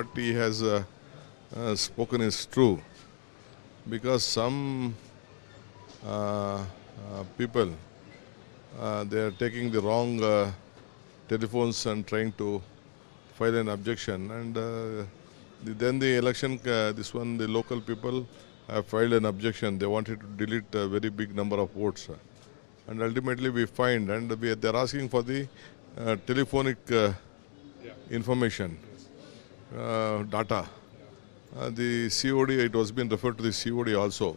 What he has spoken is true, because some people they are taking the wrong telephones and trying to file an objection, and then the election, the local people have filed an objection. They wanted to delete a very big number of votes, and ultimately we find, and they're asking for the telephonic information, data. The COD, it was been referred to the COD also.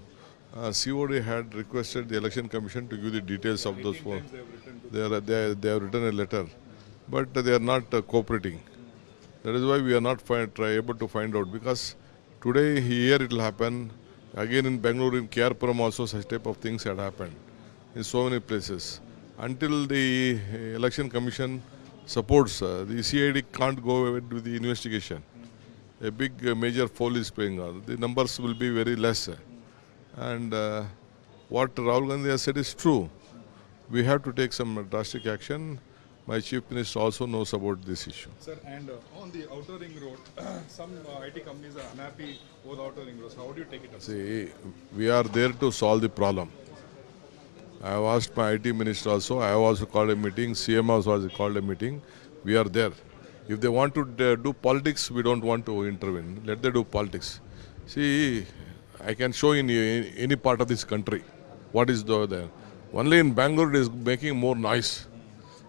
COD had requested the election commission to give the details of those votes. They have written a letter, but they are not cooperating. That is why we are not able to find out, because today here it will happen. Again in Bangalore, in Kerpuram also such type of things had happened in so many places. Until the election commission supports, the CID can't go ahead with the investigation. A big major foul is playing on. The numbers will be very less. And what Rahul Gandhi has said is true. We have to take some drastic action. My Chief Minister also knows about this issue. Sir, and on the outer ring road, some IT companies are unhappy with the outer ring roads. How do you take it up? See, we are there to solve the problem. I have asked my IT Minister also. I have also called a meeting. CM also called a meeting. We are there. If they want to do politics, we don't want to intervene. Let them do politics. See, I can show in any part of this country what is there. Only in Bangalore it is making more noise.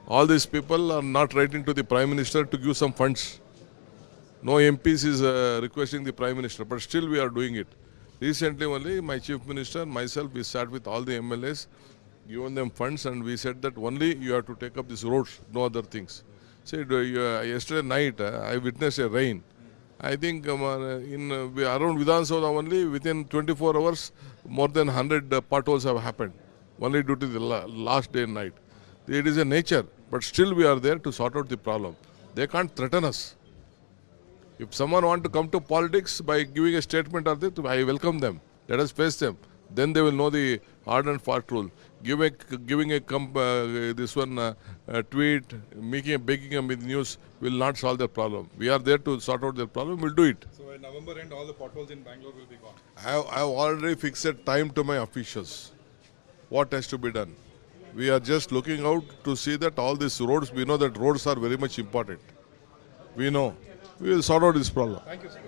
All these people are not writing to the Prime Minister to give some funds. No MPs is requesting the Prime Minister, but still we are doing it. Recently only my Chief Minister, myself, we sat with all the MLAs, given them funds, and we said that only you have to take up these roads, no other things. See, yesterday night I witnessed a rain. I think around Vidhan Sabha only within 24 hours, more than 100 potholes have happened, only due to the last day and night. It is a nature, but still we are there to sort out the problem. They can't threaten us. If someone want to come to politics by giving a statement or that, I welcome them. Let us face them. Then they will know the hard and fast rule. Giving a tweet, begging them with news will not solve their problem. We are there to sort out their problem. We'll do it. So in November end, all the potholes in Bangalore will be gone. I have already fixed a time to my officials. What has to be done? We are just looking out to see that all these roads, we know that roads are very much important. We know. We will sort out this problem. Thank you, sir.